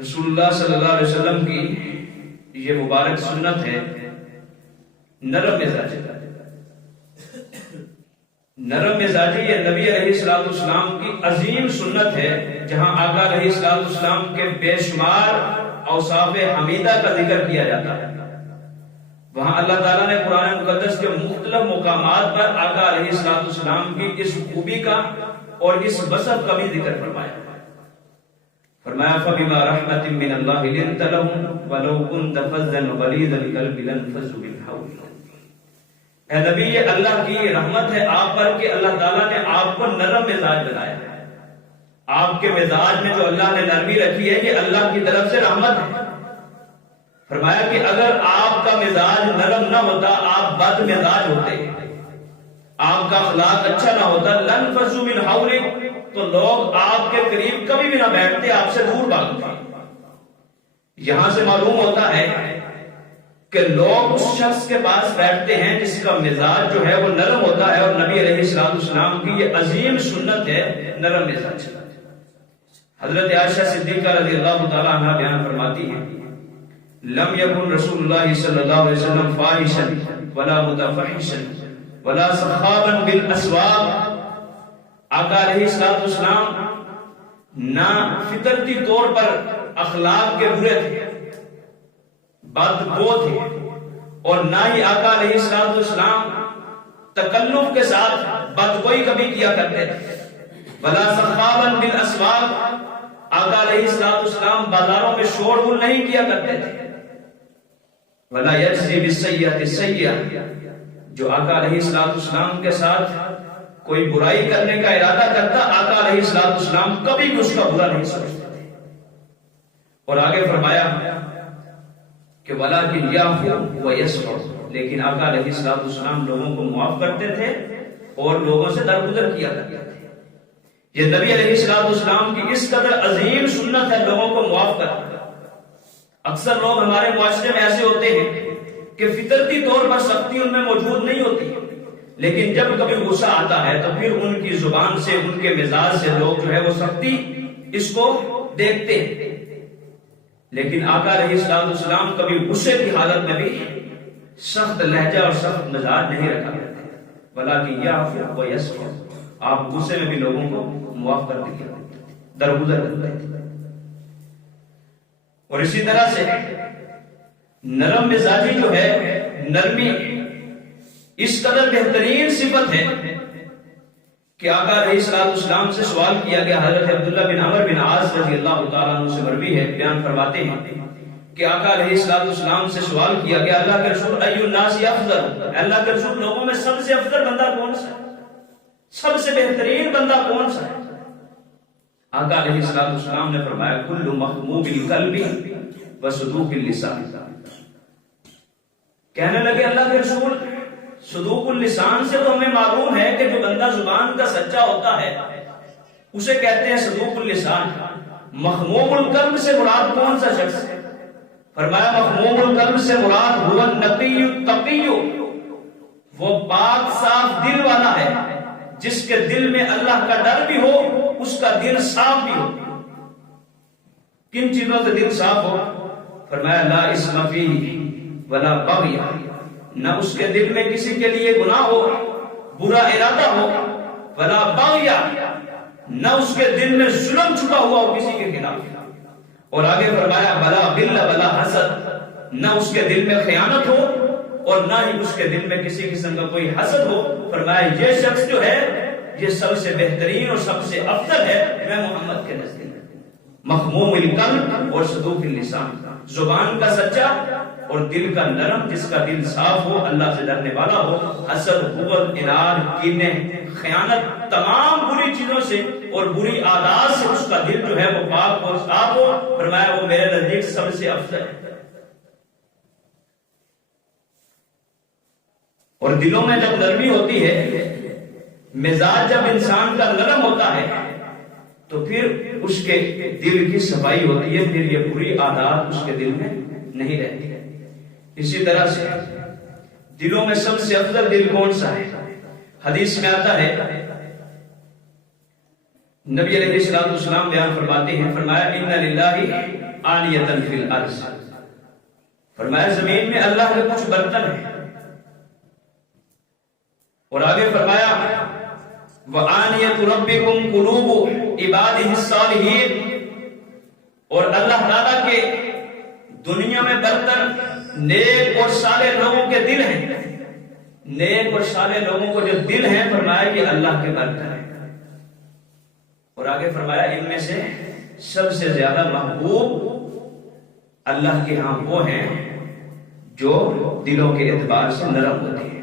رسول اللہ صلی اللہ علیہ وسلم کی یہ مبارک سنت ہے نرم مزاجی. نرم مزاجی یہ نبی علیہ السلام کی عظیم سنت ہے. جہاں آقا علیہ السلام کے بے شمار اوصاف حمیدہ کا ذکر کیا جاتا ہے، وہاں اللہ تعالیٰ نے قرآن مقدس کے مختلف مقامات پر آقا علیہ السلام کی اس خوبی کا اور اس وصف کا بھی ذکر فرمایا. فرمایا فَبِمَا رَحْمَةٍ مِّنَ اللَّهِ لِنْتَ لَهُمْ وَلَوْ كُنْتَ فَظًّا غَلِيظَ الْقَلْبِ لَانفَضُّوا مِنْ حَوْلِكَ. اے نبی، یہ اللہ کی رحمت ہے آپ پر کہ اللہ تعالیٰ نے آپ کو نرم مزاج بنایا ہے. آپ کے مزاج میں جو اللہ نے نرمی رکھی ہے یہ اللہ کی طرف سے رحمت ہے. فرمایا کہ اگر آپ کا مزاج نرم نہ ہوتا، آپ بد مزاج ہوتے، آپ کا اخلاق اچھا نہ ہوتا، لَانفَضُّوا مِنْ حَوْلِكَ، تو لوگ آپ کے قریب کبھی بھی نہ بیٹھتے، آپ سے دور بھاگتے. یہاں سے معلوم ہوتا ہے کہ لوگ اس شخص کے پاس بیٹھتے ہیں جس کا مزاج جو ہے وہ نرم ہوتا ہے، اور نبی علیہ السلام کی یہ عظیم سنت ہے نرم مزاج. حضرت عائشہ صدیقہ رضی اللہ تعالی عنہ بیان فرماتی ہیں لم یکن رسول اللہ صلی اللہ علیہ وسلم فاحشا ولا متفحشا ولا صخابا بالاسواق. آقا علیہ السلام نہ فطرتی طور پر اخلاق کے برے تھے، بدگو تھے، اور نہ ہی آقا علیہ السلام تکلف کے ساتھ بدگوئی کبھی کیا کرتے تھے. ولا صخابا بالاسواق، آقا علیہ السلام بازاروں میں شور غل نہیں کیا کرتے تھے. ولا یجزی بالسیئۃ السیئۃ، جو آقا علیہ السلام کے ساتھ کوئی برائی کرنے کا ارادہ کرتا، آقا علیہ السلام کبھی بھی اس کا برا نہیں سمجھتے تھے. اور آگے فرمایا کہ وَلَٰكِنْ يَعْفُو وَيَصْفَحُ، لیکن آقا علیہ السلام لوگوں کو معاف کرتے تھے اور لوگوں سے درگزر کیا کرتے تھے. یہ نبی علیہ السلام کی اس قدر عظیم سنت ہے لوگوں کو معاف کرنا. اکثر لوگ ہمارے معاشرے میں ایسے ہوتے ہیں کہ فطرتی طور پر سختی ان میں موجود نہیں ہوتی، لیکن جب کبھی غصہ آتا ہے تو پھر ان کی زبان سے، ان کے مزاج سے لوگ جو ہے وہ سختی اس کو دیکھتے ہیں. لیکن آقا علیہ السلام کبھی غصے کی حالت میں بھی سخت لہجہ اور سخت مزاج نہیں رکھا کرتے. بلکہ یعفو ویصفح، آپ غصے میں بھی لوگوں کو معاف کر دیا، درگزر کرتے تھے. اور اسی طرح سے نرم مزاجی جو ہے، نرمی اس قدر بہترین صفت ہے کہ آقا علیہ السلام سے سوال کیا گیا. حضرت عبداللہ بن عمر بن عاص رضی اللہ تعالیٰ عنہ سے مروی ہے، بیان فرماتے ہیں کہ آقا علیہ السلام سے سوال کیا گیا اللہ کے رسول ای الناس افضل، اللہ کے رسول لوگوں میں سب سے افضل بندہ کون سا ہے، سب سے بہترین بندہ کون سا ہے؟ آقا علیہ السلام نے فرمایا کل مخموم القلب وصدوق اللسان. کہنے لگے اللہ کے رسول صدوق اللسان سے تو ہمیں معلوم ہے کہ جو بندہ زبان کا سچا ہوتا ہے اسے کہتے ہیں صدوق اللسان. مخموم القلب سے مراد کون سا شخص ہے؟ فرمایا مخموم القلب سے مراد هو النقی التقی، وہ پاک صاف دل والا ہے جس کے دل میں اللہ کا ڈر بھی ہو، اس کا دل صاف بھی ہو. کن چیزوں سے دل صاف ہو؟ فرمایا لا اسم فیہ ولا بغی، نہ اس کے دل میں کسی کے لیے گناہ ہو، برا ارادہ ہو، ولا بغی، نہ اس کے دل میں ظلم چھپا ہوا ہو کسی کے خلاف. اور آگے فرمایا ولا غل ولا حسد، نہ اس کے دل میں خیانت ہو اور نہ ہی اس کے دل میں کسی قسم کا کوئی حسد ہو. فرمایا یہ شخص جو ہے یہ سب سے بہترین اور سب سے افضل ہے میں محمد کے نزدیک. مخموم القلب اور صدوق اللسان، زبان کا سچا اور دل کا نرم، جس کا دل صاف ہو، اللہ سے ڈرنے والا ہو. حسد، بغض، اناد، کینے، خیانت، تمام بری چیزوں سے اور بری عادات سے اس کا دل جو ہے وہ پاک اور صاف ہو. فرمایا وہ میرے نزدیک سب سے افضل ہے. اور دلوں میں جب نرمی ہوتی ہے، مزاج جب انسان کا نرم ہوتا ہے تو پھر اس کے دل کی صفائی ہوتی ہے، پھر یہ بری عادات اس کے دل میں نہیں رہتی. اسی طرح سے دلوں میں سب سے افضل دل کون سا ہے؟ حدیث میں آتا ہے نبی علیہ السلام بیان فرماتے ہیں، فرمایا ان للہ آنیۃ فی الارض، فرمایا زمین میں اللہ کے کچھ برتن ہیں، اور آگے فرمایا وآنیۃ ربکم قلوب عبادہ الصالحین، اور اللہ تعالیٰ کے دنیا میں برتن نیک اور صالح لوگوں کے دل ہیں، نیک اور صالح لوگوں کو جو دل ہیں فرمایا کہ اللہ کے برتن ہیں، اور آگے فرمایا ان میں سے سب سے زیادہ محبوب اللہ کے ہاں وہ ہیں جو دلوں کے اعتبار سے نرم ہوتے ہیں،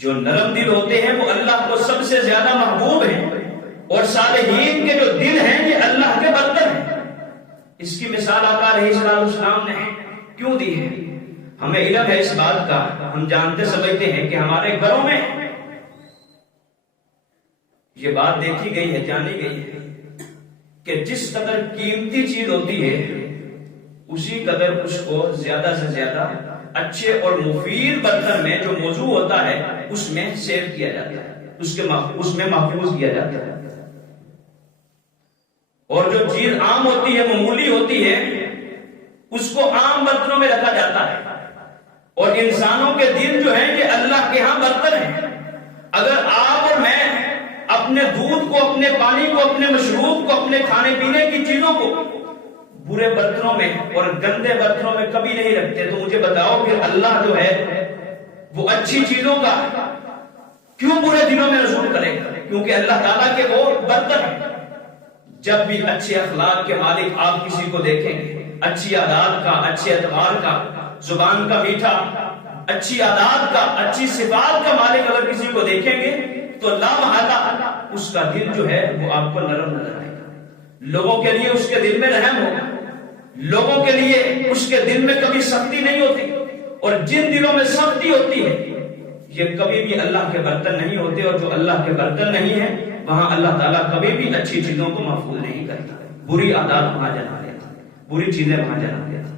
جو نرم دل ہوتے ہیں وہ اللہ کو سب سے زیادہ محبوب ہیں، اور صالحین کے جو دل ہیں یہ اللہ کے برتن ہیں۔ اس کی مثال آقا علیہ السلام نے کیوں دی ہے؟ ہمیں علم ہے اس بات کا، ہم جانتے سمجھتے ہیں کہ ہمارے گھروں میں یہ بات دیکھی گئی ہے، جانی گئی ہے کہ جس قدر قیمتی چیز ہوتی ہے اسی قدر اس کو زیادہ سے زیادہ اچھے اور مفید برتن میں جو موضوع ہوتا ہے اس میں سیو کیا جاتا ہے، اس میں محفوظ کیا جاتا ہے، اور جو چیز عام ہوتی ہے، معمولی ہوتی ہے، اس کو عام برتنوں میں رکھا جاتا ہے، اور انسانوں کے دل جو ہیں یہ اللہ کے ہاں برتن ہیں۔ اگر آپ اور میں اپنے دودھ کو، اپنے پانی کو، اپنے مشروب کو، اپنے کھانے پینے کی چیزوں کو برے برتنوں میں اور گندے برتنوں میں کبھی نہیں رکھتے، تو مجھے بتاؤ کہ اللہ جو ہے وہ اچھی چیزوں کا کیوں برے دنوں میں نزول کرے گا؟ کیونکہ اللہ تعالیٰ کے وہ برتن ہیں۔ جب بھی اچھے اخلاق کے مالک آپ کسی کو دیکھیں گے، اچھی عادات کا، اچھے اعتبار کا، زبان کا میٹھا، اچھی عادات کا، اچھی صفات کا مالک اگر کسی کو دیکھیں گے تو لا محالہ اس کا دل جو ہے وہ آپ کو نرم نظر آئے گا، لوگوں کے لیے اس کے دل میں رحم ہوگا، لوگوں کے لیے اس کے دل میں کبھی سختی نہیں ہوتی، اور جن دلوں میں سختی ہوتی ہے یہ کبھی بھی اللہ کے برتن نہیں ہوتے، اور جو اللہ کے برتن نہیں ہے وہاں اللہ تعالیٰ کبھی بھی اچھی چیزوں کو محفوظ نہیں کرتا، بری عادات وہاں جنم لیتا، بری چیزیں وہاں جنم لیتا۔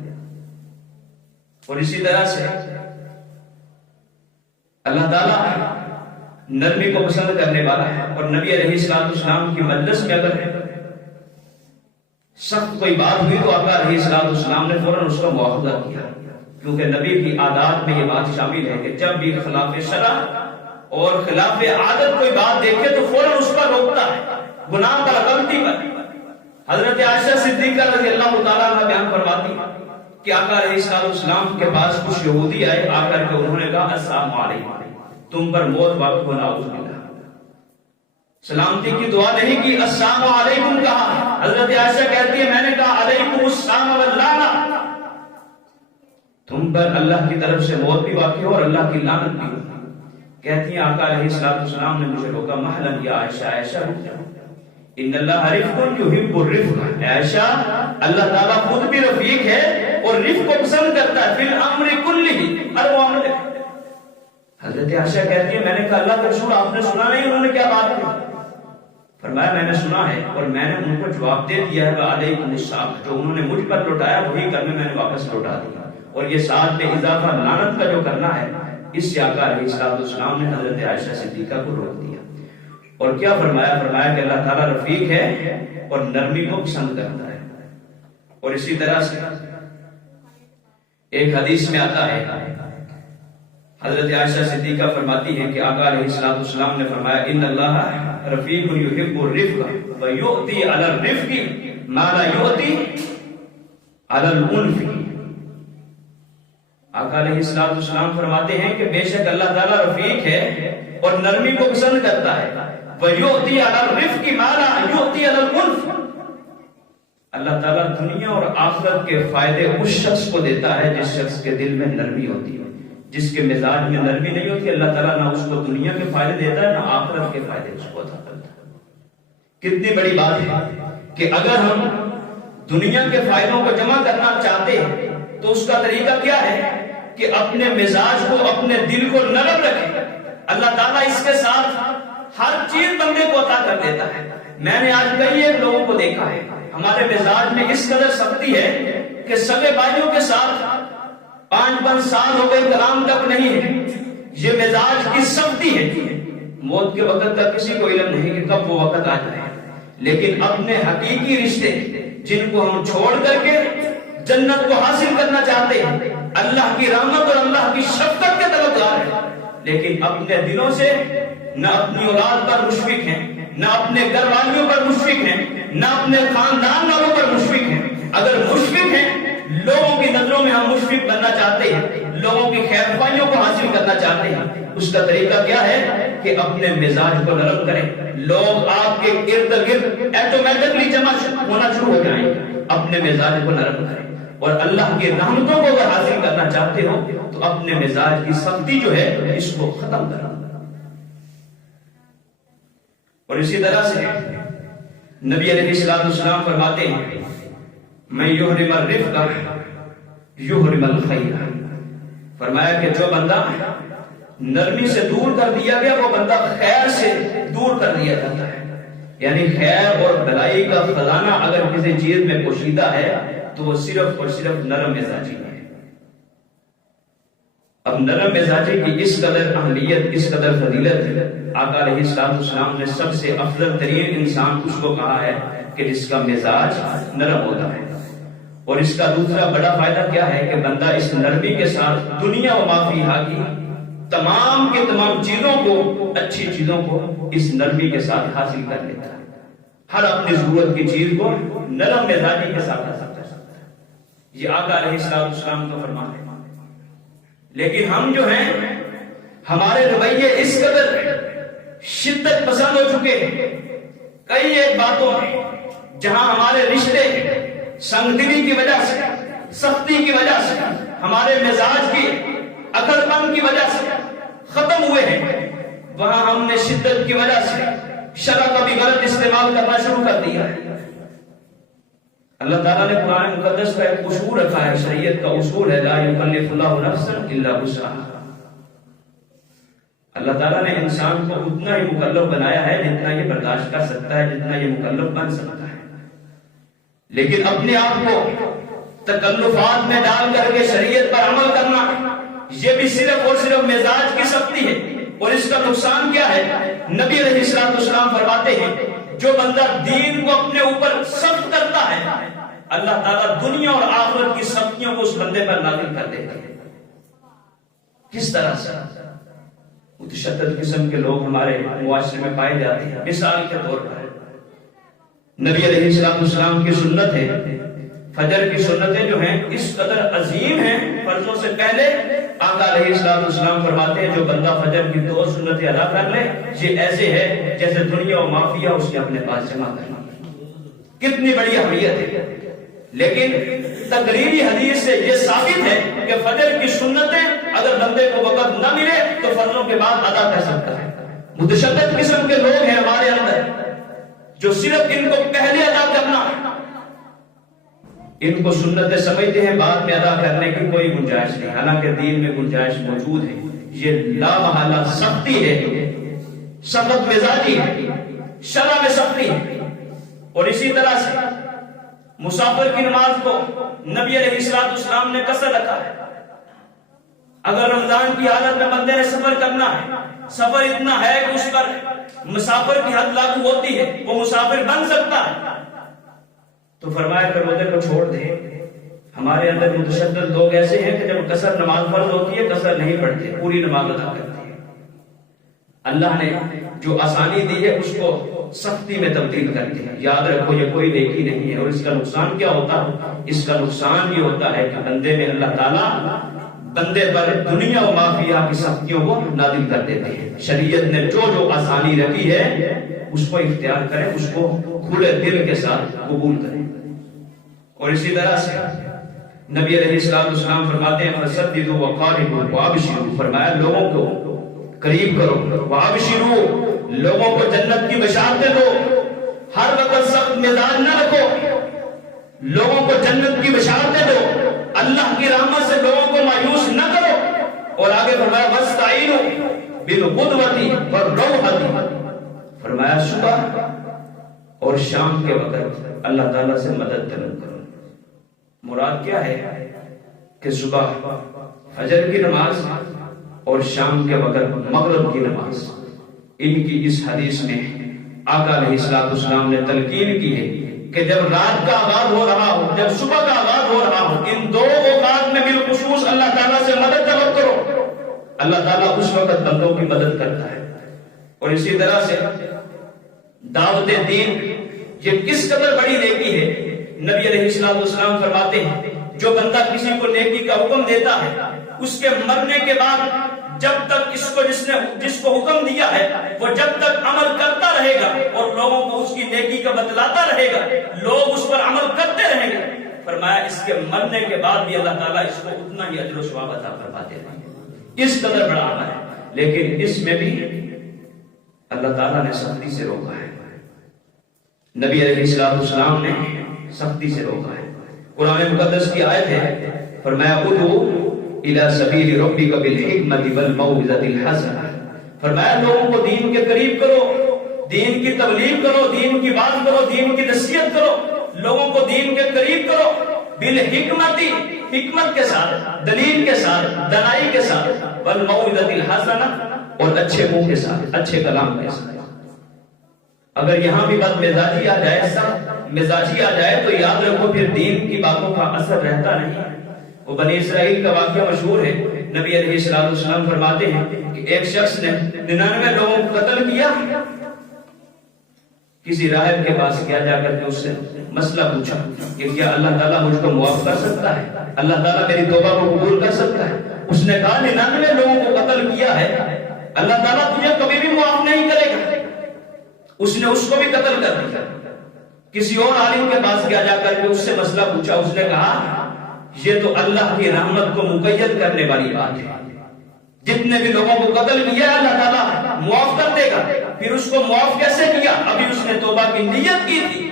اور اسی طرح سے اللہ تعالیٰ نرمی کو پسند کرنے والا ہے، اور نبی علیہ السلام کی مجلس میں اگر سخت کوئی بات ہوئی تو آقا علیہ السلام نے فوراً اس کا مواخذہ کیا، کیونکہ نبی کی عادات میں یہ بات شامل ہے کہ جب بھی خلاف شرع اور خلاف عادت کوئی بات دیکھے تو فوراً اس پر روکتا ہے، گناہ پر، غلطی پر۔ حضرت عائشہ صدیقہ رضی اللہ تعالیٰ عنہ بیان فرماتی کہ آقا علیہ السلام کے پاس کچھ یہودی آئے، آ کر کے انہوں نے کہا السلام علیکم، تم پر موت واقع ہونا، اعوذ باللہ، سلامتی کی دعا نہیں کی، السلام علیکم کہا۔ حضرت عائشہ کہتی ہے میں نے کہا علیکم السلام واللعنہ، تم پر اللہ کی طرف سے موت بھی واقع ہو اور اللہ کی لعنت بھی ہو۔ کہتی ہیں آقا علیہ السلام نے مجھے روکا، مہلن یا عائشہ، عائشہ رک جاؤ، ان اللہ رفق یحب الرفق، عائشہ اللہ تعالیٰ خود بھی رفیق ہے اور رفق کو پسند کرتا ہے، فی الامر کلہ، ہر معاملے۔ حضرت عائشہ کہتی ہے میں نے کہا اللہ کے رسول آپ نے سنا نہیں انہوں نے کیا بات کی؟ فرمایا میں نے سنا ہے اور میں نے ان کو جواب دے دیا ہے علیکم السلام، جو انہوں نے مجھ پر لوٹایا وہی کرنے میں نے واپس لوٹا دیا، اور یہ ساتھ میں اضافہ لعنت کا جو کرنا ہے اس سے آقا علیہ السلام نے حضرت عائشہ صدیقہ کو روک دیا۔ اور کیا فرمایا؟ فرمایا کہ اللہ تعالیٰ رفیق ہے اور نرمی کو پسند کرتا ہے۔ اور اسی طرح سے ایک حدیث میں آتا ہے، حضرت عائشہ صدیقہ فرماتی ہے کہ آقا علیہ السلام نے فرمایا ان اللہ رفیق یحب الرفق ویؤتی علی الرفق ما لا یؤتی علی العنف۔ آقا علیہ السلام فرماتے ہیں کہ بے شک اللہ تعالیٰ رفیق ہے اور نرمی کو پسند کرتا ہے، ویؤتی علی الرفق ما لا یؤتی علی العنف۔ اللہ تعالیٰ دنیا اور آخرت کے فائدے اس شخص کو دیتا ہے جس شخص کے دل میں نرمی ہوتی ہے، جس کے مزاج میں نرمی نہیں ہوتی اللہ تعالیٰ نہ اس کو دنیا کے فائدے دیتا ہے نہ آخرت کے فائدے اس کو عطا کرتا ہے۔ کتنی بڑی بات ہے کہ اگر ہم دنیا کے فائدوں کو جمع کرنا چاہتے ہیں تو اس کا طریقہ کیا ہے کہ اپنے مزاج کو، اپنے دل کو نرم رکھیں، اللہ تعالیٰ اس کے ساتھ ہر چیز بندے کو عطا کر دیتا ہے۔ میں نے آج کئی ایک لوگوں کو دیکھا ہے ہمارے مزاج میں اس قدر سختی ہے کہ سگے بھائیوں کے ساتھ 5 سال ہو گئے کلام تک نہیں ہے، یہ مزاج کی سختی ہے، موت کے وقت کا کسی کو علم نہیں کہ کب وہ وقت آ جائے، لیکن اپنے حقیقی رشتے جن کو ہم چھوڑ کر کے جنت کو حاصل کرنا چاہتے ہیں، اللہ کی رحمت اور اللہ کی شفقت کے طلبگار ہیں، لیکن اپنے دلوں سے نہ اپنی اولاد پر مشفق ہیں، نہ اپنے گھر والیوں پر مشفق ہیں، نہ اپنے خاندان والوں پر مشفق ہیں۔ اگر مشفق ہیں، لوگوں کی نظروں میں ہم مشفق بننا چاہتے ہیں، لوگوں کی خیر خواہیوں کو حاصل کرنا چاہتے ہیں، اس کا طریقہ کیا ہے کہ اپنے مزاج کو نرم کریں۔ لوگ آپ کے ارد گرد ایٹومیٹکلی جمع ہونا شروع ہو جائیں گے۔ اپنے مزاج کو نرم کریں، اور اللہ کی رحمتوں کو اگر حاصل کرنا چاہتے ہو تو اپنے مزاج کی سختی جو ہے اس کو ختم کریں۔ اور اسی طرح سے نبی علیہ السلام فرماتے ہیں میں یحرم الرفق یحرم الخیر، فرمایا کہ جو بندہ نرمی سے دور کر دیا گیا وہ بندہ خیر سے دور کر دیا جاتا ہے۔ یعنی خیر اور بھلائی کا خزانہ اگر کسی چیز میں پوشیدہ ہے تو وہ صرف اور صرف نرم مزاجی ہے۔ اب نرم مزاجی کی اس قدر اہمیت، اس قدر فضیلت ہے، آقا علیہ السلام نے سب سے افضل ترین انسان اس کو کہا ہے کہ جس کا مزاج نرم ہوتا ہے۔ اور اس کا دوسرا بڑا فائدہ کیا ہے کہ بندہ اس نرمی کے ساتھ دنیا و ما فیہا کی تمام کے تمام چیزوں کو، اچھی چیزوں کو اس نرمی کے ساتھ حاصل کر لیتا ہے۔ ہر اپنی ضرورت کی چیز کو نرم مزاجی کے ساتھ حاصل کر سکتا ہے۔ یہ آقا علیہ السلام کا فرمان ہے۔ لیکن ہم جو ہیں، ہمارے رویے اس قدر شدت پسند ہو چکے ہیں کئی ایک باتوں میں، جہاں ہمارے رشتے سنگ دلی کی وجہ سے، سختی کی وجہ سے، ہمارے مزاج کی عقل پن کی وجہ سے ختم ہوئے ہیں، وہاں ہم نے شدت کی وجہ سے شرع کا بھی غلط استعمال کرنا شروع کر دیا ہے۔ اللہ تعالیٰ نے قرآن مقدس کا ایک اصول رکھا ہے، شریعت کا اصول ہے لا یکلف اللہ نفسا الا وسعہا۔ اللہ تعالیٰ نے انسان کو اتنا ہی مکلف بنایا ہے جتنا یہ برداشت کر سکتا ہے، جتنا یہ مکلف بن سکتا ہے، لیکن اپنے آپ کو تکلفات میں ڈال کر کے شریعت پر عمل کرنا یہ بھی صرف اور صرف مزاج کی سختی ہے۔ اور اس کا نقصان کیا ہے؟ نبی علیہ السلام فرماتے ہیں جو بندہ دین کو اپنے اوپر سخت کرتا ہے اللہ تعالیٰ دنیا اور آخرت کی سختیوں کو اس بندے پر نازل کر دیتا ہے۔ کس طرح سے؟ متشدد قسم کے لوگ ہمارے معاشرے میں پائے جاتے ہیں۔ مثال کے طور پر نبی علیہ السلام کی سنت ہے، فجر کی سنتیں جو ہیں اس قدر عظیم ہیں، فرضوں سے پہلے آقا علیہ السلام فرماتے ہیں جو بندہ فجر کی 2 سنتیں ادا کر لے یہ ایسے ہے جیسے دنیا و مافیا اس نے اپنے پاس جمع کرنا۔ کتنی بڑی اہمیت ہے۔ لیکن تقریری حدیث سے یہ ثابت ہے کہ فجر کی سنتیں اگر بندے کو وقت نہ ملے تو فرضوں کے بعد ادا کر سکتا ہے۔ متشدد قسم کے لوگ ہیں ہمارے اندر جو صرف ان کو پہلے ادا کرنا، ان کو سنتیں سمجھتے ہیں، بعد میں ادا کرنے کی کوئی گنجائش نہیں، حالانکہ دین میں گنجائش موجود ہے۔ یہ لا محالہ سختی ہے، سخت مزاجی ہے، شرع میں سختی ہے۔ اور اسی طرح سے مسافر کی نماز کو نبی علیہ السلام نے قصر رکھا ہے۔ اگر رمضان کی حالت میں بندے نے سفر کرنا ہے، سفر اتنا ہے کہ اس پر مسافر کی حد لاگو ہوتی ہے، وہ مسافر بن سکتا ہے، تو فرمایا کہ روزے کو چھوڑ دے۔ ہمارے اندر متشدد لوگ ایسے ہیں کہ جب قصر نماز فرض ہوتی ہے قصر نہیں پڑھتے، پوری نماز ادا کرتے ہیں۔ اللہ نے جو آسانی دی ہے اس کو سختی میں تبدیل کرتے ہیں۔ یاد رکھو یہ کوئی نیکی نہیں ہے، اور اس کا نقصان کیا ہوتا ہے؟ اس کا نقصان یہ ہوتا ہے کہ بندے میں اللہ تعالیٰ بندے پر دنیا و مافیا کی سختیوں کو نازل کر دیتے ہیں۔ شریعت نے جو آسانی رکھی ہے اس کو اختیار کریں، اس کو کھلے دل کے ساتھ قبول کریں۔ اور اسی طرح سے نبی علیہ السلام فرماتے ہیں فَسَدِّدُوا وَقَارِبُوا وَأَبْشِرُوا، فرمایا لوگوں کو قریب کرو، وَأَبْشِرُوا لوگوں کو جنت کی بشارتیں دو، ہر وقت سخت مزاج نہ رکھو، لوگوں کو جنت کی بشارتیں دو، اللہ کی رحمت سے لوگوں کو مایوس نہ کرو۔ اور آگے فرمایا وَاسْتَعِینُوا بِالْغُدْوَةِ وَالرَّوْحَةِ، فرمایا صبح اور شام کے وقت اللہ تعالیٰ سے مدد طلب کرو۔ مراد کیا ہے کہ صبح فجر کی نماز اور شام کے وقت مغرب کی نماز، ان کی اس حدیث میں آقا علیہ السلام نے تلقین کی ہے کہ جب رات کا آغاز ہو رہا ہو، جب صبح کا آغاز ہو رہا ہو، ان دو اوقات میں بالخصوص اللہ تعالیٰ سے مدد طلب کرو، اللہ تعالیٰ اس وقت بندوں کی مدد کرتا ہے۔ اور اسی طرح سے دعوت دین یہ کس قدر بڑی نیکی ہے، نبی علیہ السلام فرماتے ہیں جو بندہ کسی کو نیکی کا حکم دیتا ہے، اس کے مرنے کے بعد جب تک جس کو حکم دیا ہے وہ جب تک عمل کرتا رہے گا اور لوگوں کو اس کی نیکی کا بتلاتا رہے گا، لوگ اس پر عمل کرتے رہیں گے، فرمایا اس کے مرنے کے بعد بھی اللہ تعالیٰ اس کو اتنا ہی اجر و ثواب عطا فرماتے ہیں۔ اس قدر بڑا عمل ہے، لیکن اس میں بھی اللہ تعالیٰ نے سختی سے روکا ہے، نبی علیہ السلام نے سختی سے روکا ہے۔ قرآن مقدس کی آیت ہے، فرمایا ادعو الی سبیل ربک بالحکمۃ والموعظۃ الحسنہ، فرمایا لوگوں کو دین کے قریب کرو، دین کی تبلیغ کرو، دین کی بات کرو، دین کی نصیحت کرو، لوگوں کو دین کے قریب کرو، بالحکمۃ، حکمت کے ساتھ، دلیل کے ساتھ، دانائی کے ساتھ، والموعظۃ الحسنہ، اور اچھے منہ کے ساتھ، اچھے کلام کے ساتھ۔ اگر یہاں بھی بد مزاجی آ جائے، سخت مزاجی آ جائے تو یاد رکھو پھر دین کی باتوں کا اثر رہتا نہیں۔ وہ بنی اسرائیل کا واقعہ مشہور ہے، نبی علیہ السلام فرماتے ہیں کہ ایک شخص نے 99 لوگوں کو قتل کیا، کسی راہب کے پاس کیا، جا کر کے اس سے مسئلہ پوچھا کہ کیا اللہ تعالیٰ مجھ کو معاف کر سکتا ہے، اللہ تعالیٰ میری توبہ کو قبول کر سکتا ہے؟ اس نے کہا 99 لوگوں کو قتل کیا ہے، اللہ تعالیٰ تجھے کبھی بھی معاف نہیں کرے گا۔ اس نے اس کو بھی قتل کر دیا۔ کسی اور عالم کے پاس گیا، جا کر کے اس سے مسئلہ پوچھا، اس نے کہا یہ تو اللہ کی رحمت کو مقید کرنے والی بات ہے، جتنے بھی لوگوں کو قتل کیا اللہ تعالیٰ معاف کر دے گا۔ پھر اس کو معاف کیسے کیا؟ ابھی اس نے توبہ کی نیت کی تھی،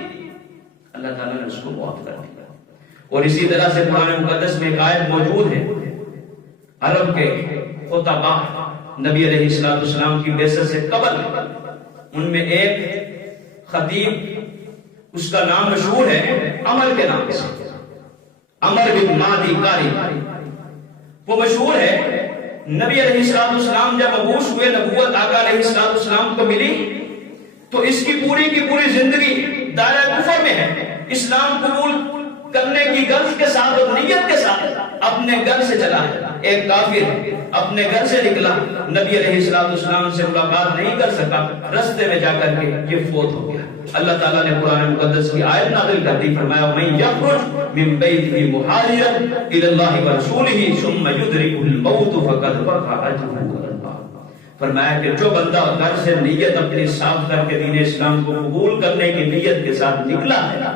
اللہ تعالیٰ نے اس کو معاف کر دیا۔ اور اسی طرح سے قرآن مقدس میں ایک آیت موجود ہے، عرب کے خطباء نبی علیہ السلام کی بعثت سے قبل، ان میں ایک خطیب، اس کا نام مشہور ہے عمر کے نام سے، عمر بن مادی قاری، وہ مشہور ہے۔ نبی علیہ السلام جب مبعوث ہوئے، نبوت آقا علیہ السلام کو ملی تو اس کی پوری زندگی دائرہ کفر میں ہے۔ اسلام قبول کرنے کی غرض کے ساتھ اور نیت کے ساتھ اپنے گھر سے چلا، ایک کافر اپنے گھر سے نکلا، نبی علیہ السلام سے ملاقات نہیں کر سکا، رستے میں جا کر کے یہ فوت ہو گیا۔ اللہ تعالیٰ نے قرآن مقدس کی آیت نازل کر دی، فرمایا من یخرج من بیتہ مہاجرا الی اللہ ورسولہ ثم یدرکہ الموت فقد وقع اجرہ علی اللہ، فرمایا کہ جو بندہ گھر سے نیت اپنی صاف کر کے دین اسلام کو قبول کرنے کی نیت کے ساتھ نکلا ہے،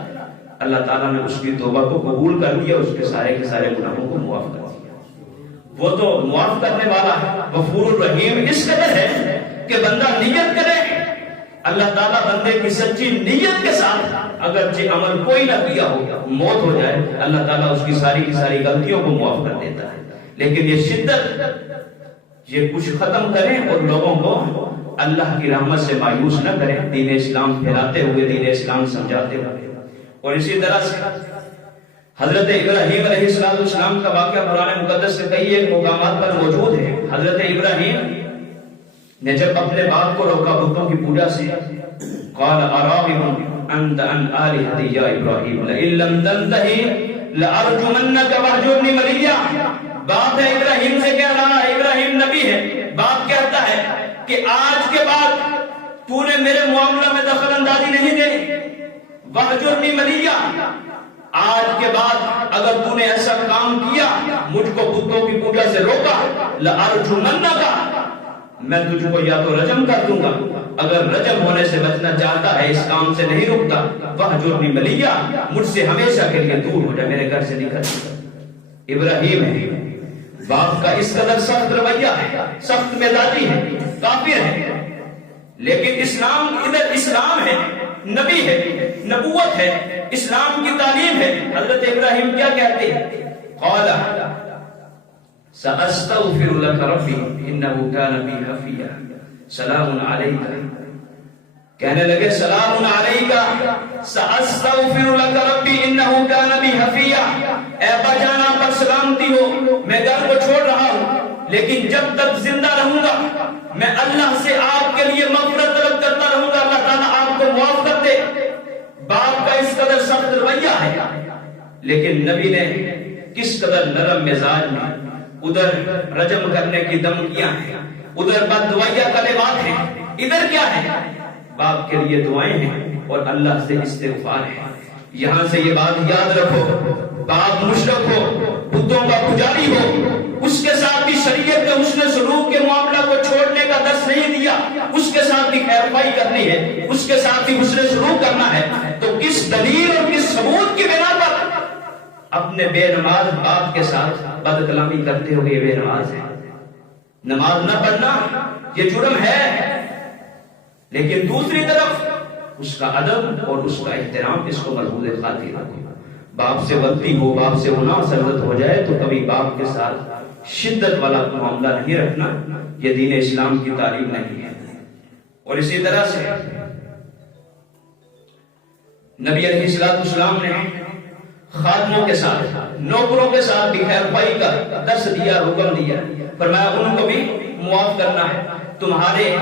اللہ تعالیٰ نے اس کی توبہ کو قبول کر دیا، اس کے سارے گناہوں کو معاف کر دیا۔ وہ تو معاف کرنے والا ہے، غفور الرحیم اس قدر ہے کہ بندہ نیت کرے، اللہ تعالیٰ بندے کی سچی نیت کے ساتھ اگرچہ عمل کوئی نہ کیا ہو، موت ہو جائے، اللہ تعالیٰ اس کی ساری غلطیوں کو معاف کر دیتا ہے۔ لیکن یہ شدت، یہ کچھ ختم کریں اور لوگوں کو اللہ کی رحمت سے مایوس نہ کریں، دین اسلام پھیلاتے ہوئے، دین اسلام سمجھاتے ہوئے۔ اور اسی طرح سے حضرت ابراہیم علیہ السلام کا واقعہ قرآن مقدس کے کئی ایک مقامات پر موجود ہے۔ حضرت ابراہیم نے جب اپنے باپ کو روکا بتوں کی پوجا سے، قال اراغب انت عن آلہتی یا ابراہیم لئن لم تنتہی لارجمنک واہجرنی ملیا۔ باپ ہے ابراہیم سے کہہ رہا ہے، ابراہیم نبی ہے، باپ کہتا ہے کہ آج کے بعد تو نے میرے معاملہ میں دخل اندازی نہیں دے، واہجرنی ملیا، آج کے بعد اگر تو نے ایسا کام کیا، مجھ کو بتوں کی پوجا سے روکا، لارجمنک، میں تجھ کو یا تو رجم کر دوں گا، اگر رجم ہونے سے بچنا چاہتا ہے، اس کام سے نہیں رکتا، واہجرنی ملیا، مجھ سے ہمیشہ کے لیے دور ہو جا، میرے گھر سے نکل۔ ابراہیم ہے، باپ کا اس قدر سخت رویہ ہے، سخت مزاجی ہے، کافر ہے، لیکن اسلام ادھر اسلام ہے، نبی ہے، نبوت ہے، اسلام کی تعلیم ہے۔ حضرت ابراہیم کیا کہتے ہیں؟ قال سأستغفر لك ربی انه كان بی حفیا سلام علیک، کہنے لگے سلام علیک سأستغفر لك ربی انه كان بی حفیا، اے ابا جان آپ پر سلامتی ہو، میں گھر کو چھوڑ رہا ہوں، لیکن جب تک زندہ رہوں گا میں اللہ سے آپ کے لیے مغفرت طلب کرتا رہوں گا، اللہ تعالیٰ آپ کو معاف کر دے۔ باپ کا اس قدر سخت رویہ ہے، لیکن نبی نے کس قدر نرم مزاج میں، ادھر رجم کرنے کی دھمکیاں ہیں، ادھر بددعائیہ کلمات ہیں، ادھر کیا ہے؟ باپ کے لیے دعائیں ہیں اور اللہ سے استغفار ہے۔ یہاں سے یہ بات یاد رکھو، باپ مشرک ہو، بتوں کا پجاری ہو، اس کے ساتھ بھی شریعت کے حسن سلوک کے معاملہ کو چھوڑنے کا درس نہیں دیا، اس کے ساتھ بھی خیرخواہی کرنی ہے، اس کے ساتھ بھی حسن سلوک کرنا ہے، تو کس دلیل اور کس ثبوت کی بنا پر اپنے بے نماز باپ کے ساتھ بد کلامی کرتے ہو؟ یہ بے نماز ہے، نماز نہ پڑھنا یہ جرم ہے، لیکن دوسری طرف اس کا ادب اور اس کا احترام، اس کو ملحوظ خاطر رکھو۔ باپ سے غلطی ہو، باپ سے گناہ سرزد ہو جائے تو کبھی باپ کے ساتھ شدت والا معاملہ نہیں رکھنا، یہ دین اسلام کی تعلیم نہیں ہے۔ اور اسی طرح سے نبی علیہ السلام نے خادموں کے ساتھ، نوکروں کے ساتھ بھی خیرخواہی کا درس دیا، حکم دیا، فرمایا ان کو بھی معاف کرنا ہے۔ تمہارے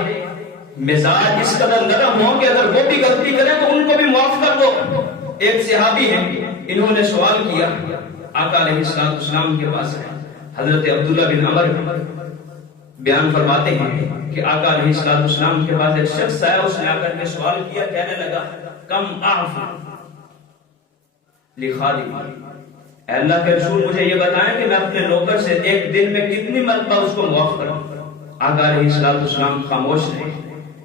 مزاج اس قدر نرم ہو کہ اگر وہ بھی غلطی کریں تو ان کو بھی معاف کر دو۔ ایک صحابی ہیں، انہوں نے سوال کیا، آقا علیہ السلام کے پاس ہے، حضرت عبداللہ بن عمر بیان فرماتے ہیں کہ آقا علیہ السلام کے پاس ایک شخص آیا، اس نے آ کر کے سوال کیا، کہنے لگا کم اعفو لخادمی، اے اللہ کے رسول مجھے یہ بتائیں کہ میں اپنے نوکر سے ایک دن میں کتنی مرتبہ اس کو معاف کروں؟ آقا علیہ السلام خاموش رہے۔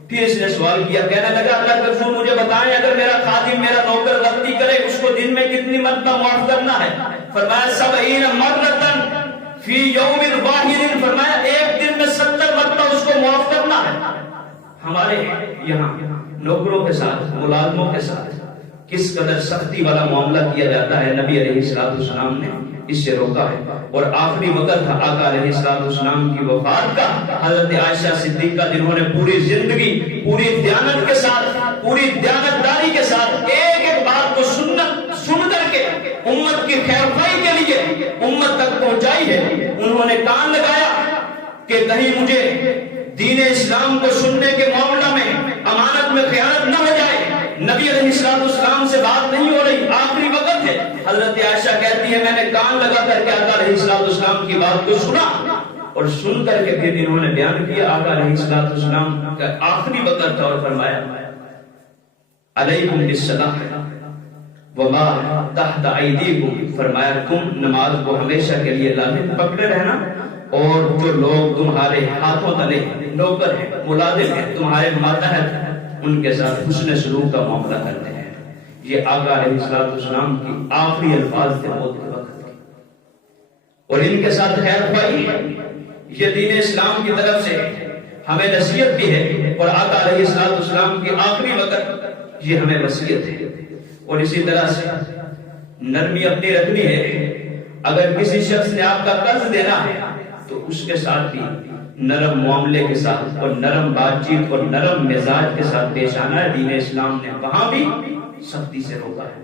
پھر اس نے سوال کیا، کہنے لگا اللہ کے رسول مجھے بتائیں اگر میرا خادم، میرا نوکر غلطی کرے اس کو دن میں کتنی مرتبہ معاف کرنا ہے؟ فرمایا 70 مرتن فی یوم واحد، فرمایا ایک دن میں 70 مرتبہ اس کو معاف کرنا ہے۔ ہمارے یہاں نوکروں کے ساتھ، ملازموں کے ساتھ کس قدر سختی والا معاملہ کیا جاتا ہے، نبی علیہ السلام نے اس سے روکا ہے۔ اور آخری وقت تھا آقا علیہ السلام کی وفات کا، حضرت عائشہ صدیقہ جنہوں نے پوری زندگی پوری دیانت کے ساتھ، پوری دیانتداری کے ساتھ ایک ایک بات کو سن کر کے امت کی خیرخواہی کے لیے امت تک پہنچائی ہے، انہوں نے کان لگایا کہ کہیں مجھے دین اسلام کو سننے کے معاملہ میں امانت میں خیانت نہ ہو جائے۔ نبی علیہ السلام سے بات نہیں ہو رہی، آخری وقت ہے، حضرت عائشہ کہتی ہے میں نے کان لگا کر کے آقا علیہ السلام کی بات کو سنا، اور سن کر کے پھر انہوں نے بیان کیا، آقا علیہ السلام کا آخری وقت تھا اور فرمایا علیکم بالصلاۃ وما تحت ایدیکم، فرمایا تم نماز کو ہمیشہ کے لیے لازم پکڑے رہنا، اور جو لوگ تمہارے ہاتھوں تلے نوکر ہیں، ملازم ہیں، تمہارے ماتحت ہیں، ان کے ساتھ حسن سلوک کا معاملہ کرتے ہیں۔ یہ آقا علیہ السلام کی آخری الفاظ تھے موت کے وقت کے، اور ان کے ساتھ خیرخواہی یہ دین اسلام کی طرف سے ہمیں نصیحت بھی ہے، اور آقا علیہ السلام کی آخری وقت یہ ہمیں وصیت ہے۔ اور اسی طرح سے نرمی اپنی رکھنی ہے، اگر کسی شخص نے آپ کا قرض دینا ہے تو اس کے ساتھ بھی نرم معاملے کے ساتھ اور نرم بات چیت اور نرم مزاج کے ساتھ پیش آنا ہے۔ دین اسلام نے وہاں بھی سختی سے روکا ہے۔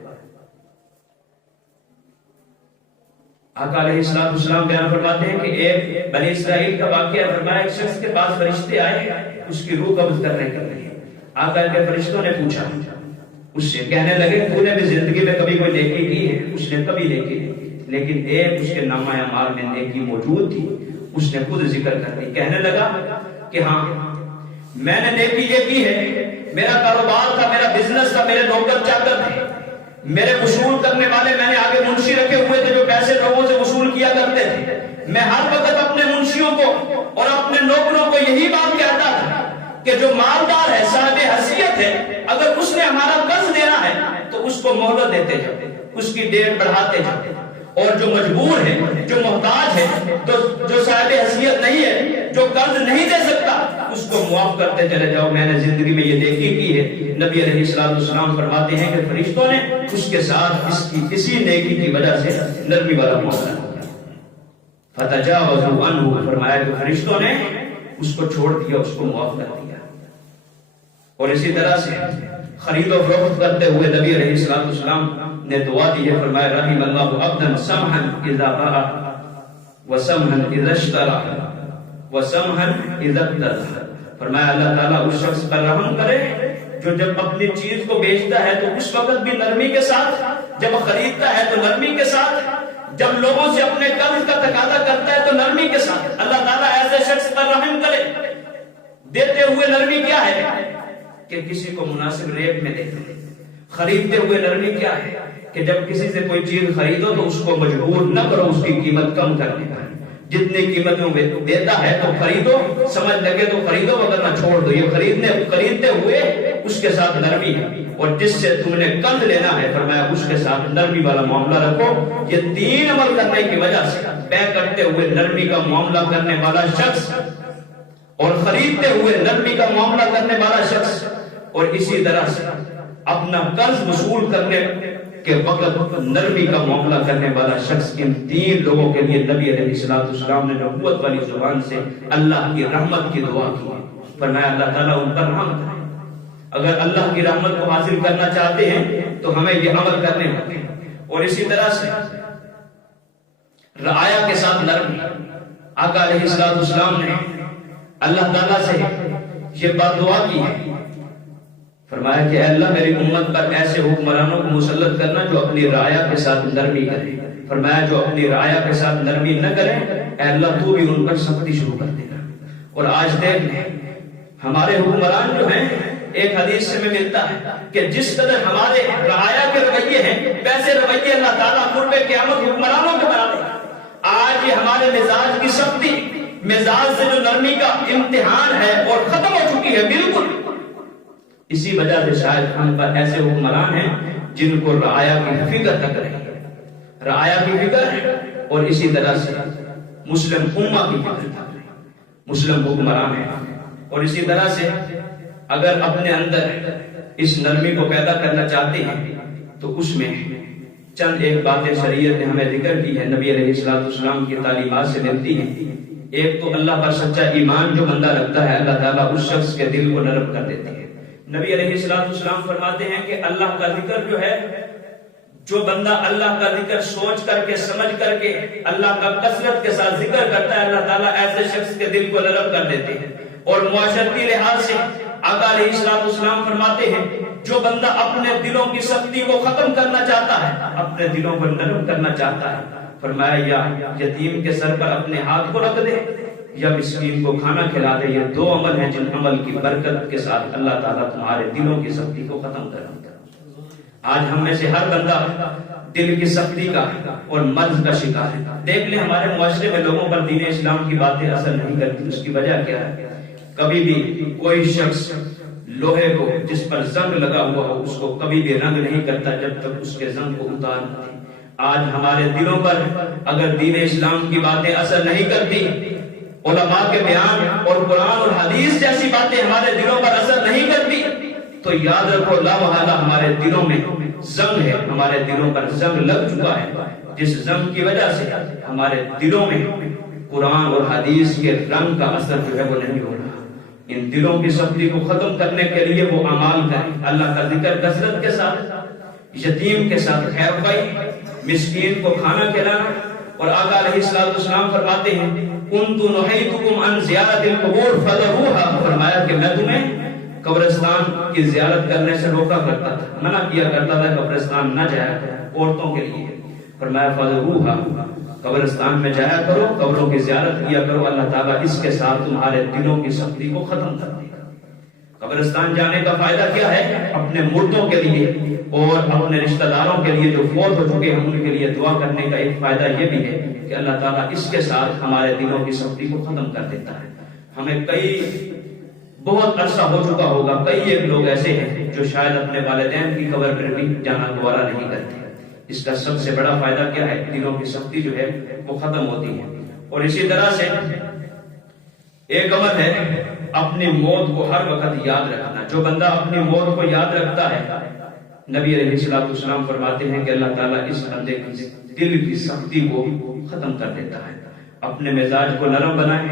آقا علیہ السلام بیان فرماتے ہیں کہ ایک بنی اسرائیل کا واقعہ، فرمایا ایک شخص کے پاس فرشتے آئے اس کی روح قبض کرنے کے لیے۔ آقا کے فرشتوں نے پوچھا اس سے، کہنے لگے تو نے بھی زندگی میں کبھی کوئی نیکی کی ہے؟ اس نے کبھی نیکی نہیں، لیکن ایک اس کے نامہ اعمال میں نیکی موجود تھی، اس نے خود ذکر کر دی، کہنے لگا کہ ہاں میں نے نیکی یہ کی ہے، میرا کاروبار تھا، میرا بزنس تھا، میرے نوکر چاکر تھے، میرے وصول کرنے والے میں نے آگے منشی رکھے ہوئے تھے جو پیسے لوگوں سے وصول کیا کرتے تھے، میں ہر وقت اپنے منشیوں کو اور اپنے نوکروں کو یہی بات کہتا تھا کہ جو مالدار ہے، صاحب حیثیت ہے، اگر اس نے ہمارا قرض دینا ہے تو اس کو مہلت دیتے جاؤ، اس کی ڈیٹ بڑھاتے جاؤ، اور جو مجبور ہے، جو محتاج ہے، جو صاحب حیثیت نہیں ہے، جو قرض نہیں دے سکتا، اس کو معاف کرتے چلے جاؤ۔ میں نے زندگی میں یہ نیکی کی ہے۔ نبی علیہ السلام فرماتے ہیں کہ فرشتوں نے اس کے ساتھ اس کی کسی نیکی کی وجہ سے نرمی والا معاملہ کیا، فتجاوزوا عنہ، فرمایا کہ فرشتوں نے اس کو چھوڑ دیا، اس کو معاف کر دیا۔ اور اسی طرح سے خرید و فروخت کرتے ہوئے نبی علیہ السلام نے دعا دی ہے، فرمایا رحم اللہ عبدا سمحا اذا باع وسمحا اذا اشترى وسمحا اذا ابتدع، فرمایا اللہ تعالیٰ اس شخص پر رحم کرے جو جب اپنی چیز کو بیچتا ہے تو اس وقت بھی نرمی کے ساتھ، جب خریدتا ہے تو نرمی کے ساتھ، جب لوگوں سے اپنے قرض کا تقاضا کرتا ہے تو نرمی کے ساتھ اللہ تعالیٰ ایسے شخص پر رحم کرے۔ دیتے ہوئے نرمی کیا ہے کہ کسی کو مناسب ریٹ میں دیتے، خریدتے ہوئے نرمی کیا ہے کہ جب کسی سے کوئی چیز خریدو تو اس کو مجبور نہ کرو اس کی قیمت کم کرنے پر، جتنی قیمتوں میں دیتا ہے تو خریدو، سمجھ لگے تو خریدو وگرنہ چھوڑ دو۔ یہ خریدتے ہوئے اس کے ساتھ نرمی ہے، اور جس سے تم نے قرض لینا ہے فرمایا اس کے ساتھ نرمی والا معاملہ رکھو۔ یہ تین عمل کرنے کی وجہ سے بے کرتے ہوئے نرمی کا معاملہ کرنے والا شخص، اور خریدتے ہوئے نرمی کا معاملہ کرنے والا شخص، اور اسی طرح سے اپنا قرض وصول کرنے کے وقت نرمی کا معاملہ کرنے والا شخص، ان تین لوگوں کے لیے نبی علیہ السلام نے نبوت والی زبان سے اللہ کی رحمت کی دعا کی ہے۔ فرمایا اللہ تعالیٰ ان پر رحم کرے۔ اگر اللہ کی رحمت کو حاصل کرنا چاہتے ہیں تو ہمیں یہ عمل کرنے ہوتے ہیں۔ اور اسی طرح سے رعایا کے ساتھ نرمی، آقا علیہ السلام نے اللہ تعالیٰ سے یہ بات دعا کی ہے، فرمایا کہ اے اللہ میری امت پر ایسے حکمرانوں کو مسلط کرنا جو اپنی رعایا کے ساتھ نرمی کرے۔ فرمایا جو اپنی رعایا کے ساتھ نرمی نہ کرے اے اللہ تو بھی ان پر سختی شروع کر دے گا۔ اور آج دیکھ لیں ہمارے حکمران جو ہیں، ایک حدیث سے میں ملتا ہے کہ جس قدر ہمارے رعایا کے رویے ہیں ویسے رویے اللہ تعالیٰ قرب قیامت حکمرانوں کے بنا دے گا۔ آج یہ ہمارے مزاج کی سختی، مزاج سے جو نرمی کا امتحان ہے اور ختم ہو چکی ہے بالکل، اسی وجہ سے شاید ہم پر ایسے حکمران ہیں جن کو رعایا کی فکر تک نہیں، رعایا کی فکر ہے، اور اسی طرح سے مسلم امہ کی فکر تک نہیں۔ مسلم حکمران ہیں، اور اسی طرح سے اگر اپنے اندر اس نرمی کو پیدا کرنا چاہتے ہیں تو اس میں چند ایک باتیں شریعت نے ہمیں ذکر کی ہے، نبی علیہ السلام کی تعلیمات سے ملتی ہیں۔ ایک تو اللہ پر سچا ایمان جو بندہ رکھتا ہے اللہ تعالیٰ اس شخص کے دل کو نرم کر دیتے ہیں۔ نبی علیہ السلام فرماتے ہیں کہ اللہ کا ذکر جو ہے، جو بندہ اللہ کا ذکر سوچ کر کے سمجھ کر کے اللہ کا کثرت کے ساتھ ذکر کرتا ہے اللہ تعالیٰ ایسے شخص کے دل کو نرم کر دیتے ہیں۔ اور معاشرتی لحاظ سے آقا علیہ السلام فرماتے ہیں جو بندہ اپنے دلوں کی سختی کو ختم کرنا چاہتا ہے، اپنے دلوں کو نرم کرنا چاہتا ہے، فرمایا یا یتیم کے سر پر اپنے ہاتھ کو رکھ دے یا مسکین کو کھانا کھلا دے۔ یہ دو عمل ہیں جن عمل کی برکت کے ساتھ اللہ تعالیٰ تمہارے دلوں کی سختی کو ختم کرے۔ آج ہم میں سے ہر بندہ دل کی سختی کا اور مرض کا شکار ہے۔ دیکھ لیں ہمارے معاشرے میں لوگوں پر دین اسلام کی باتیں اثر نہیں کرتی، اس کی وجہ کیا ہے؟ کبھی بھی کوئی شخص لوہے کو جس پر زنگ لگا ہوا ہو اس کو کبھی بھی رنگ نہیں کرتا جب تک اس کے زنگ کو اتار نہ دے۔ آج ہمارے دلوں پر اگر دین اسلام کی باتیں اثر نہیں کرتی، علماء کے بیان اور قرآن اور حدیث جیسی باتیں ہمارے دلوں پر اثر نہیں کرتی، تو یاد رکھو لا محالہ ہمارے دلوں میں زنگ ہے، ہمارے دلوں پر زنگ لگ چکا ہے، جس زنگ کی وجہ سے ہمارے دلوں میں قرآن اور حدیث کے رنگ کا اثر جو ہے وہ نہیں ہو رہا۔ ان دلوں کی سختی کو ختم کرنے کے لیے وہ اعمال کریں، اللہ کا ذکر کثرت کے ساتھ، یتیم کے ساتھ خیر خواہی، مسکین کو کھانا کھلانا۔ اور آقا علیہ السلام فرماتے ہیں کنت نہیتکم عن زیارت القبور فذروها، فرمایا کہ میں تمہیں قبرستان کی زیارت کرنے سے روکا کرتا تھا، منع کیا کرتا تھا قبرستان نہ جایا کرو عورتوں کے لیے۔ فرمایا فذروها، قبرستان میں جایا کرو، قبروں کی زیارت کیا کرو، اللہ تعالیٰ اس کے ساتھ تمہارے دلوں کی سختی کو ختم کر دے گا۔ قبرستان جانے کا فائدہ کیا ہے؟ اپنے مردوں کے لیے اور اپنے رشتہ داروں کے لیے جو فوت ہو چکے ہیں ان کے لیے دعا کرنے کا ایک فائدہ یہ بھی ہے کہ اللہ تعالیٰ اس کے ساتھ ہمارے دلوں کی سختی کو ختم کر دیتا ہے۔ ہمیں بہت عرصہ ہو چکا ہوگا، کئی ایک لوگ ایسے ہیں جو شاید اپنے والدین کی قبر پر بھی جانا گوارا نہیں کرتے۔ اس کا سب سے بڑا فائدہ کیا ہے؟ دلوں کی سختی جو ہے وہ ختم ہوتی ہے۔ اور اسی طرح سے ایک عمل ہے اپنی موت کو ہر وقت یاد رکھنا۔ جو بندہ اپنی موت کو یاد رکھتا ہے، نبی علیہ السلام فرماتے ہیں کہ اللہ تعالیٰ اس بندے کی دل کی سختی کو ختم کر دیتا ہے۔ اپنے مزاج کو نرم بنائیں،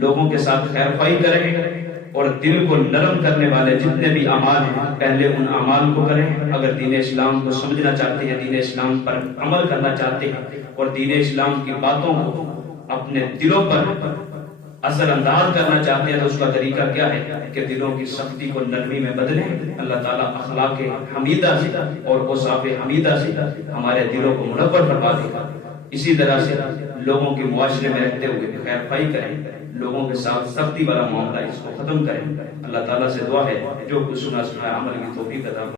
لوگوں کے ساتھ خیر خواہی کریں، اور دل کو نرم کرنے والے جتنے بھی اعمال ہیں پہلے ان اعمال کو کریں۔ اگر دین اسلام کو سمجھنا چاہتے ہیں، دین اسلام پر عمل کرنا چاہتے ہیں اور دین اسلام کی باتوں کو اپنے دلوں پر اثر انداز کرنا چاہتے ہیں تو اس کا طریقہ کیا ہے کہ دلوں کی سختی کو نرمی میں بدلیں. اللہ تعالیٰ اخلاق حمیدہ سے اور اوصاف حمیدہ سے ہمارے دلوں کو منور فرما دے گا. اسی طرح سے لوگوں کے معاشرے میں رہتے ہوئے خیر خواہی کریں, لوگوں کے ساتھ سختی والا معاملہ اس کو ختم کریں. اللہ تعالیٰ سے دعا ہے جو کچھ سنا عمل کی توفیق عطا